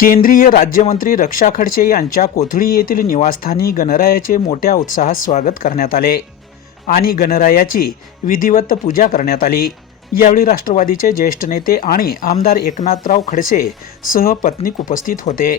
केंद्रीय राज्यमंत्री रक्षा खडसे यांच्या कोथळी येथील निवासस्थानी गणरायाचे मोठ्या उत्साहात स्वागत करण्यात आले आणि गणरायाची विधिवत पूजा करण्यात आली. यावेळी राष्ट्रवादीचे ज्येष्ठ नेते आणि आमदार एकनाथराव खडसे सह पत्नीक उपस्थित होते.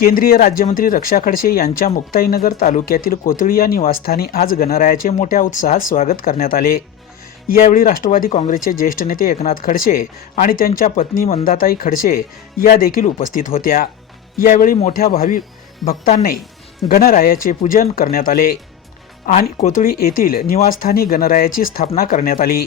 केंद्रीय राज्यमंत्री रक्षा खडसे यांच्या मुक्ताईनगर तालुक्यातील कोथळी या निवासस्थानी आज गणरायाचे मोठ्या उत्साहात स्वागत करण्यात आले. यावेळी राष्ट्रवादी काँग्रेसचे ज्येष्ठ नेते एकनाथ खडसे आणि त्यांच्या पत्नी मंदाताई खडसे या देखील उपस्थित होत्या. यावेळी मोठ्या भावी भक्तांनी गणरायाचे पूजन करण्यात आले आणि कोथळी येथील निवासस्थानी गणरायाची स्थापना करण्यात आली.